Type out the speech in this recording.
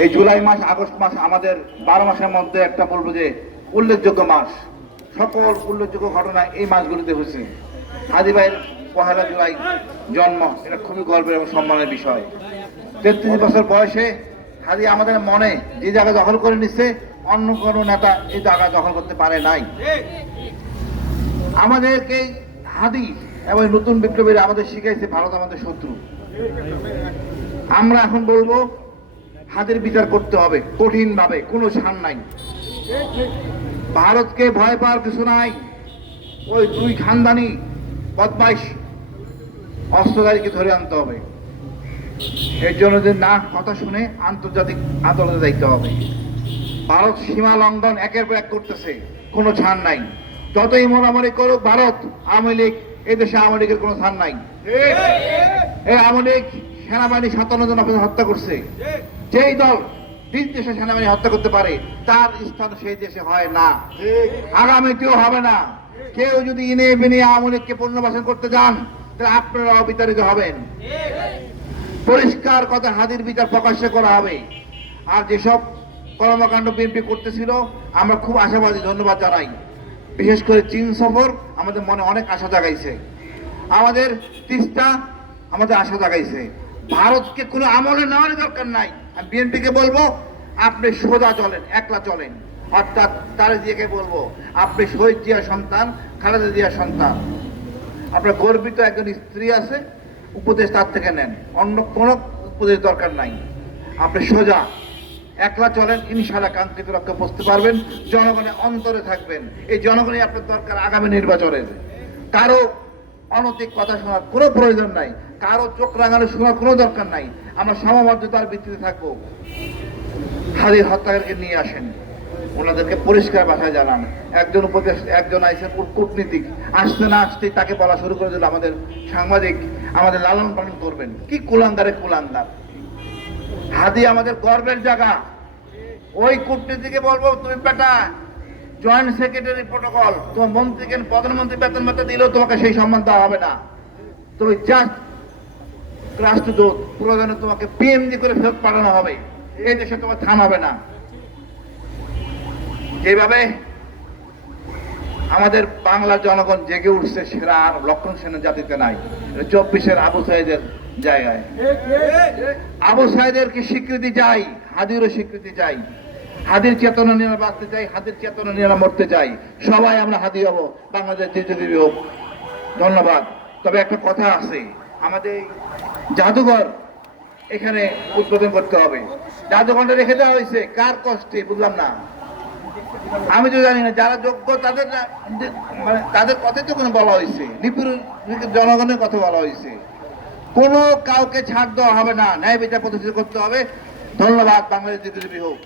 এই জুলাই মাস আগস্ট মাস আমাদের 12 মাসের মধ্যে একটা বলবো যে উল্লেখযোগ্য মাস। সকল উল্লেখযোগ্য ঘটনা এই মাসগুলিতে হয়েছে। হাদি ভাইয়ের 1 জুলাই জন্ম, এটা খুবই গর্বের এবং সম্মানের বিষয়। 33 বছর বয়সে হাদি আমাদের মনে যে জায়গা দখল করে নিচ্ছে, অন্য কোনো নেতা এই জায়গা দখল করতে পারে নাই। আমাদেরকে হাদি এবং নতুন বিপ্লবীরা আমাদের শিখাইছে ভারত আমাদের শত্রু। আমরা এখন বলবো হাদির বিচার করতে হবে কঠিন ভাবে, কোনো ছাড় নাই। ভারতকে ভয় পাওয়ার কিছু নাই। ওই 2 খানদানি বদমাইশ অস্ত্রধারীকে ধরে আনতে হবে। এর জন্য যে না কথা শুনে আন্তর্জাতিক আদালতে যাইতে হবে। ভারত সীমা লঙ্ঘন একের পর এক করতেছে, কোনো ছাড় নাই। যতই মোড়ামুড়ি করুক ভারত, আওয়ামী লীগ, এদেশে আওয়ামী লীগের কোনো ছাড় নাই। এই আওয়ামী লীগ সেনাবাহিনী 57 জন অফিসার হত্যা করছে। যেই দল নিজ দেশে সেনাবাহিনী হত্যা করতে পারে, তার স্থান সেই দেশে হয় না, আগামীতেও হবে না। কেউ যদি ইনে বিনে আওয়ামী লীগকে পুনর্বাসন করতে যান, তাহলে আপনারা অবিতাড়িত হবেন। পরিষ্কার কথা, হাদির বিচার প্রকাশ্যে করা হবে। আর যেসব কর্মকাণ্ড বিএনপি করতেছিল, আমরা খুব আশাবাদী, ধন্যবাদ জানাই। বিশেষ করে চীন সফর আমাদের মনে অনেক আশা জাগাইছে। আমাদের তিস্তা আমাদের আশা জাগাইছে। ভারতকে কোনো আমলে নেওয়ার দরকার নাই। আমি বিএনপিকে বলবো, আপনি সোজা চলেন, একলা চলেন। অর্থাৎ তার দিকে বলবো, আপনি শহীদ জিয়ার সন্তান, খালেদা জিয়ার সন্তান। আপনার গর্বিত একজন স্ত্রী আছে, উপদেশ তার থেকে নেন, অন্য কোনো উপদেশ দরকার নাই। আপনি সোজা একলা চলেন, ইনশাআল্লাহ কাঙ্ক্ষিত লক্ষ্যে পৌঁছতে পারবেন। জনগণের অন্তরে থাকবেন। এই জনগণই আপনার দরকার আগামী নির্বাচনের। কারো অনৈতিক কথা শোনার কোনো প্রয়োজন নাই, কারো চোখ রাঙানো শোনার কোনো দরকার নাই। আমরা সমমর্যাদার ভিত্তিতে থাকবো। হাদির হত্যাকারীকে নিয়ে আসেন, ওনাদেরকে পরিষ্কার ভাষায় জানান। একজন উপদেশ, একজন আইসেন কূটনীতিক, আসতে না আসতেই তাকে বলা শুরু করে দিল আমাদের সাংবাদিক আমাদের লালন পালন করবেন। কি কুলাঙ্গারে কুলাঙ্গার! হাদি আমাদের গর্বের জায়গা। ওই কূটনীতিকে বলবো, তুমি বেটা জয়েন্ট সেক্রেটারি প্রটোকল, তোমার মন্ত্রীকে প্রধানমন্ত্রী বেতন ভাতা দিলেও তোমাকে সেই সম্মান দেওয়া হবে না। তুমি জাস্ট রাষ্ট্রদূত, প্রয়োজনে তোমাকে পিএমজি করে ফেরত পাঠানো হবে। এই দেশে তোমার থামাবে না। যেভাবে আমাদের বাংলার জনগণ জেগে উঠছে, সেরা আর লক্ষণ সেনের জাতিতে নাই। 24-এর আবু সাইদের জায়গায় আবু সাইদেরকে স্বীকৃতি চাই, হাদিরও স্বীকৃতি চাই। হাদির চেতনা নিয়ে বাঁচতে চাই, হাদির চেতনা নিয়ে মরতে চাই। সবাই আমরা হাদি হব, বাংলাদেশ দীর্ঘজীবী হোক। ধন্যবাদ। তবে একটা কথা আছে, আমাদের জাদুঘর এখানে উদ্বোধন করতে হবে। জাদুঘরটা রেখে দেওয়া হয়েছে কার কষ্টে বুঝলাম না। আমি তো জানি না, যারা যোগ্য তাদের মানে তাদের কথাই তো কোনো বলা হয়েছে, নিপুণ জনগণের কথা বলা হয়েছে। কোনো কাউকে ছাড় দেওয়া হবে না, ন্যায় বিচার প্রতিষ্ঠিত করতে হবে। ধন্যবাদ। বাংলাদেশ দীর্ঘজীবী হোক।